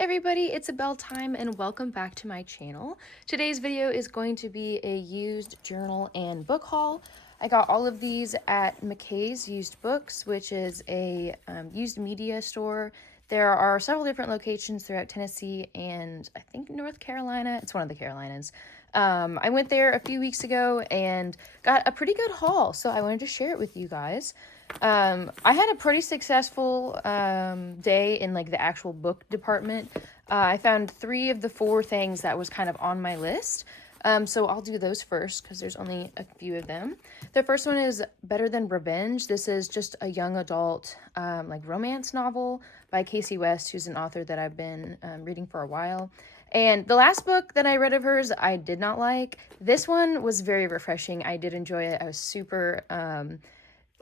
everybody, it's Abel time and welcome back to my channel. Today's video is going to be a used journal and book haul. I got all of these at mckays Used Books, which is a used media store. There are several different locations throughout Tennessee and I think North Carolina. It's one of the Carolinas. I went there a few weeks ago and got a pretty good haul, so I wanted to share it with you guys. I had a pretty successful day in like the actual book department. I found 3 of the 4 things that was kind of on my list. So I'll do those first because there's only a few of them. The first one is Better Than Revenge. This is just a young adult like romance novel by Casey West, who's an author that I've been reading for a while. And the last book that I read of hers, I did not like. This one was very refreshing. I did enjoy it. I was super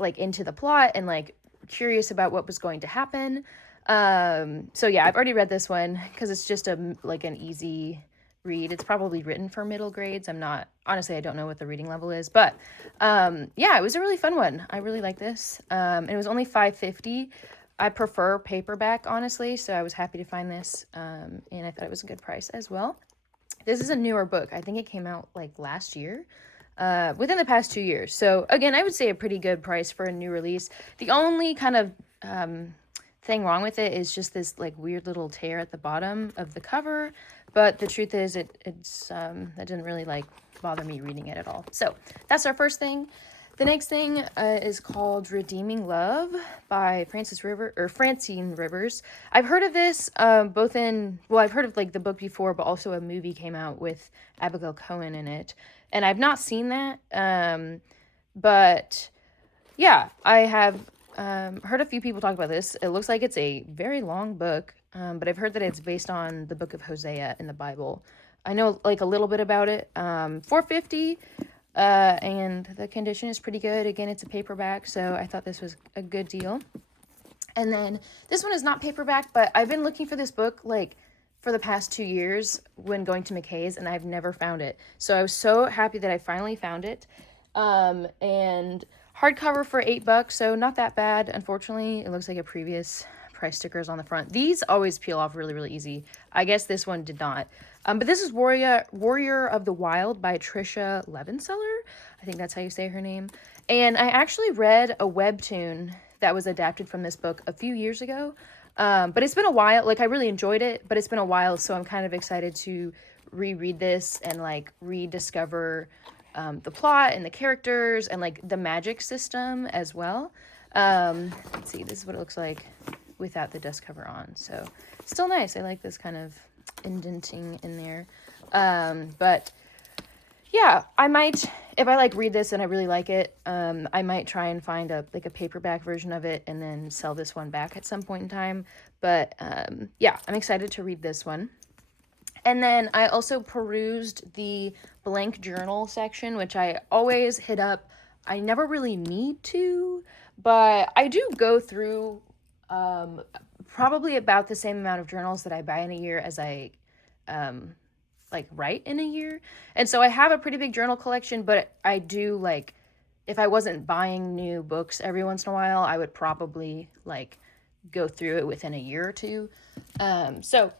like into the plot and like curious about what was going to happen. So yeah, I've already read this one because it's just an easy read. It's probably written for middle grades. Honestly, I don't know what the reading level is, but yeah, it was a really fun one. I really like this. And it was only $5.50. I prefer paperback, honestly, so I was happy to find this, and I thought it was a good price as well. This is a newer book. I think it came out like last year, within the past 2 years. So again, I would say a pretty good price for a new release. The only kind of thing wrong with it is just this like weird little tear at the bottom of the cover, but the truth is that didn't really like bother me reading it at all. So that's our first thing. The next thing is called Redeeming Love by Francine Rivers. I've heard of this I've heard of like the book before, but also a movie came out with Abigail Cohen in it, and I've not seen that. But yeah, I have heard a few people talk about this. It looks like it's a very long book, but I've heard that it's based on the book of Hosea in the Bible. I know like a little bit about it. $4.50. And the condition is pretty good. Again, it's a paperback, so I thought this was a good deal. And then this one is not paperback, but I've been looking for this book like for the past 2 years when going to mckays, and I've never found it. So I was so happy that I finally found it. And hardcover for $8, so not that bad. Unfortunately, it looks like a previous price stickers on the front. These always peel off really, really easy. I guess this one did not. But this is Warrior of the Wild by Trisha Levenseller. I think that's how you say her name. And I actually read a webtoon that was adapted from this book a few years ago. But it's been a while. Like, I really enjoyed it, but it's been a while, so I'm kind of excited to reread this and like rediscover the plot and the characters and like the magic system as well. Let's see, this is what it looks like without the dust cover on. So still nice. I like this kind of indenting in there. But yeah, I might, if I like read this and I really like it, I might try and find a paperback version of it and then sell this one back at some point in time. But yeah, I'm excited to read this one. And then I also perused the blank journal section, which I always hit up. I never really need to, but I do go through probably about the same amount of journals that I buy in a year as I write in a year. And so I have a pretty big journal collection, but I do like, if I wasn't buying new books every once in a while, I would probably like go through it within a year or two. So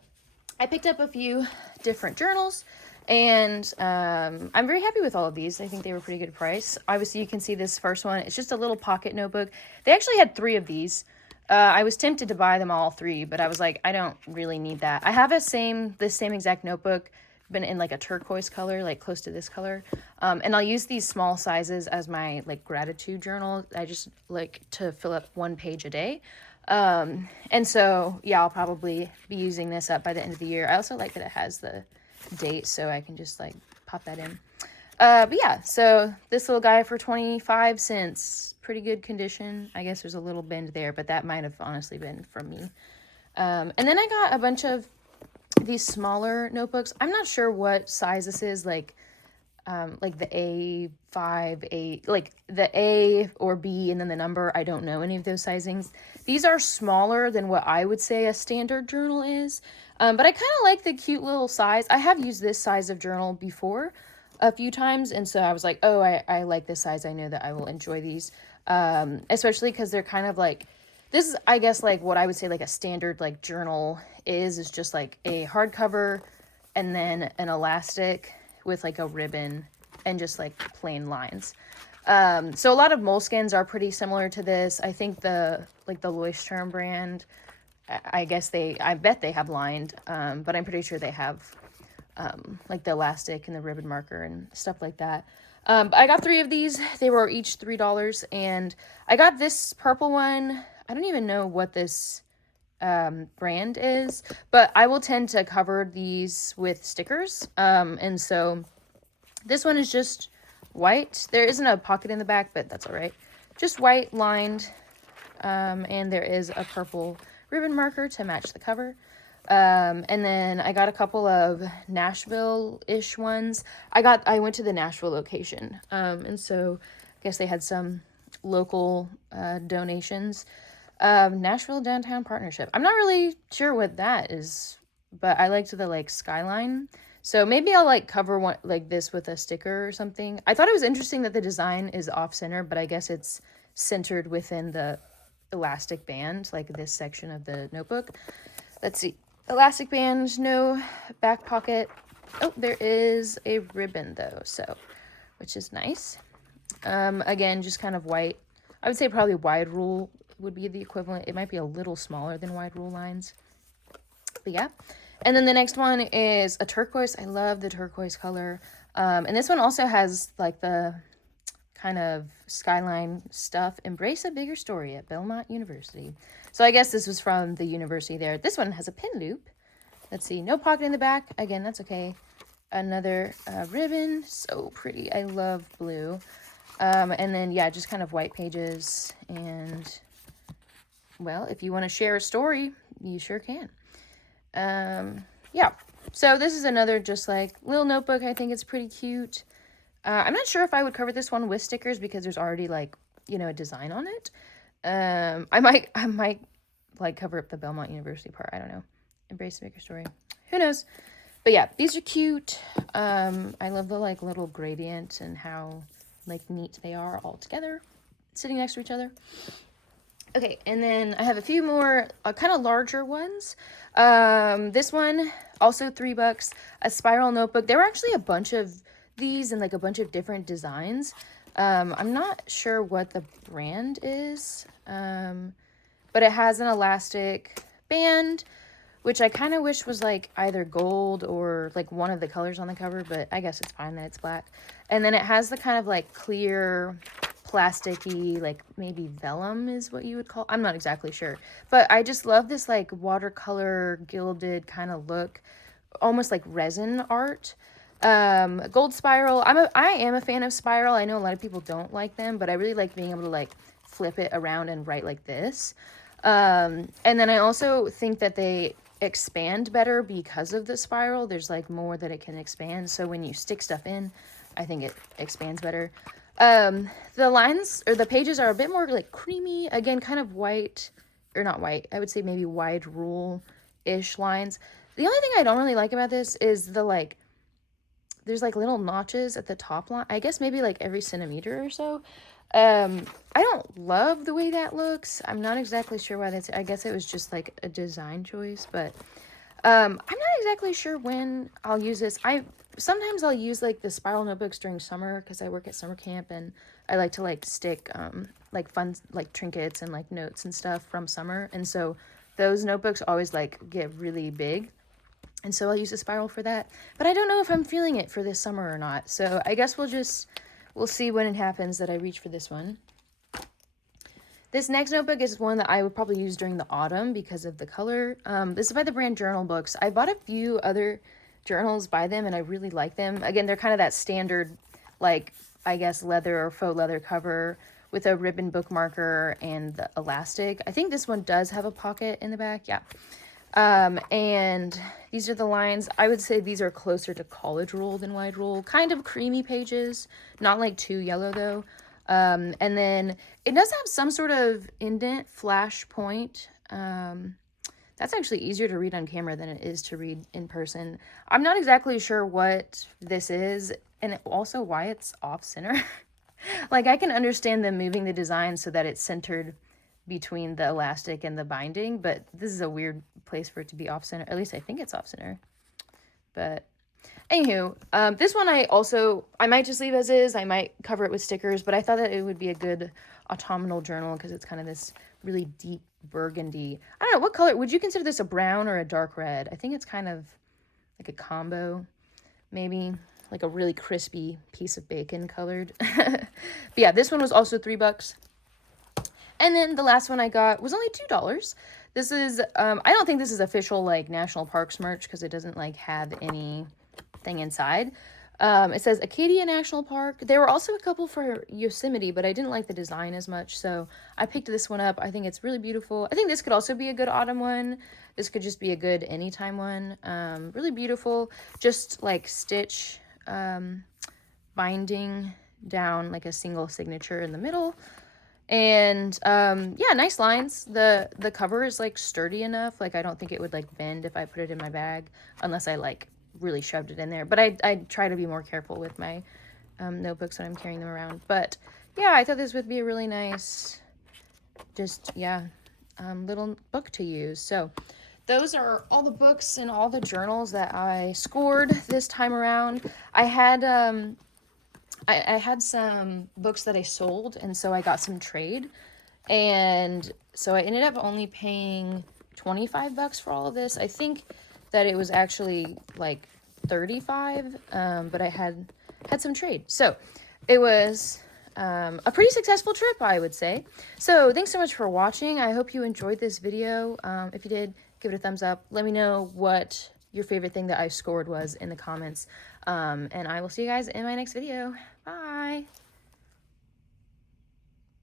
I picked up a few different journals, and I'm very happy with all of these. I think they were pretty good price. Obviously, you can see this first one. It's just a little pocket notebook. They actually had 3 of these. I was tempted to buy them all 3, but I was like, I don't really need that. I have this same exact notebook, been in like a turquoise color, like close to this color. And I'll use these small sizes as my like gratitude journal. I just like to fill up 1 page a day. And so, yeah, I'll probably be using this up by the end of the year. I also like that it has the date, so I can just like pop that in. But yeah, so this little guy for 25 cents, pretty good condition. I guess there's a little bend there, but that might have honestly been from me. And then I got a bunch of these smaller notebooks. I'm not sure what size this is, like the A5, like the A or B and then the number. I don't know any of those sizings. These are smaller than what I would say a standard journal is. But I kind of like the cute little size. I have used this size of journal before a few times, and so I was like, oh, I like this size. I know that I will enjoy these, especially because they're kind of like This is, I guess, like what I would say like a standard like journal is just like a hardcover and then an elastic with like a ribbon and just like plain lines. So a lot of moleskins are pretty similar to this. I think the Leuchtturm brand, I bet they have lined, but I'm pretty sure they have like the elastic and the ribbon marker and stuff like that. But I got 3 of these. They were each $3, and I got this purple one. I don't even know what this brand is, but I will tend to cover these with stickers. And so this one is just white. There isn't a pocket in the back, but that's all right. Just white lined, and there is a purple ribbon marker to match the cover. And then I got a couple of Nashville-ish ones. I went to the Nashville location. And so I guess they had some local donations. Nashville Downtown Partnership. I'm not really sure what that is, but I liked the like skyline. So maybe I'll like cover one like this with a sticker or something. I thought it was interesting that the design is off center, but I guess it's centered within the elastic band, like this section of the notebook. Let's see. Elastic band, no back pocket. Oh, there is a ribbon though, so which is nice. Again, just kind of white. I would say probably wide rule would be the equivalent. It might be a little smaller than wide rule lines. But yeah. And then the next one is a turquoise. I love the turquoise color. And this one also has like the kind of skyline stuff. Embrace a bigger story at Belmont University. So I guess this was from the university there. This one has a pin loop. Let's see. No pocket in the back. Again, that's okay. Another ribbon. So pretty. I love blue. And then, yeah, just kind of white pages. And, well, if you want to share a story, you sure can. Yeah. So this is another just like little notebook. I think it's pretty cute. I'm not sure if I would cover this one with stickers because there's already like, a design on it. I might like cover up the Belmont University part. I don't know. Embrace the bigger story. Who knows? But yeah, these are cute. I love the like little gradient and how like neat they are all together, sitting next to each other. Okay, and then I have a few more kind of larger ones. This one, also $3, a spiral notebook. There were actually a bunch of these and like a bunch of different designs. I'm not sure what the brand is, but it has an elastic band, which I kind of wish was like either gold or like one of the colors on the cover, but I guess it's fine that it's black. And then it has the kind of like clear plasticky, like maybe vellum is what you would call. I'm not exactly sure, but I just love this like watercolor gilded kind of look, almost like resin art. Gold spiral. I am a fan of spiral. I know a lot of people don't like them, but I really like being able to like flip it around and write like this. And then I also think that they expand better because of the spiral. There's like more that it can expand. So when you stick stuff in, I think it expands better. The lines or the pages are a bit more like creamy, again, kind of white or not white. I would say maybe wide rule-ish lines. The only thing I don't really like about this is the like, there's like little notches at the top line. I guess maybe like every centimeter or so. I don't love the way that looks. I'm not exactly sure why that's, I guess it was just like a design choice, but I'm not exactly sure when I'll use this. Sometimes I'll use like the spiral notebooks during summer because I work at summer camp and I like to like stick like fun like trinkets and like notes and stuff from summer. And so those notebooks always like get really big. And so I'll use a spiral for that. But I don't know if I'm feeling it for this summer or not. So I guess we'll see when it happens that I reach for this one. This next notebook is one that I would probably use during the autumn because of the color. This is by the brand Journal Books. I bought a few other journals by them and I really like them. Again, they're kind of that standard, like, I guess, leather or faux leather cover with a ribbon bookmarker and the elastic. I think this one does have a pocket in the back. Yeah. And these are the lines. I would say these are closer to college rule than wide rule. Kind of creamy pages, not like too yellow though. And then it does have some sort of indent flash point. That's actually easier to read on camera than it is to read in person. I'm not exactly sure what this is and also why it's off center. Like I can understand them moving the design so that it's centered between the elastic and the binding, but this is a weird place for it to be off center. At least I think it's off center. But anywho, this one I might just leave as is. I might cover it with stickers, but I thought that it would be a good autumnal journal because it's kind of this really deep burgundy. I don't know, what color would you consider this, a brown or a dark red? I think it's kind of like a combo, maybe like a really crispy piece of bacon colored. But yeah, this one was also $3. And then the last one I got was only $2. This is, I don't think this is official, like, National Parks merch because it doesn't, like, have anything inside. It says Acadia National Park. There were also a couple for Yosemite, but I didn't like the design as much, so I picked this one up. I think it's really beautiful. I think this could also be a good autumn one. This could just be a good anytime one. Really beautiful. Just, like, stitch binding down, like, a single signature in the middle. And yeah, nice lines. The cover is like sturdy enough, like I don't think it would like bend if I put it in my bag, unless I like really shoved it in there. But I try to be more careful with my notebooks when I'm carrying them around. But yeah, I thought this would be a really nice, just yeah, little book to use. So those are all the books and all the journals that I scored this time around. I had some books that I sold, and so I got some trade. And so I ended up only paying $25 for all of this. I think that it was actually like 35, but I had some trade. So it was a pretty successful trip, I would say. So thanks so much for watching. I hope you enjoyed this video. If you did, give it a thumbs up. Let me know what your favorite thing that I scored was in the comments. And I will see you guys in my next video. Bye.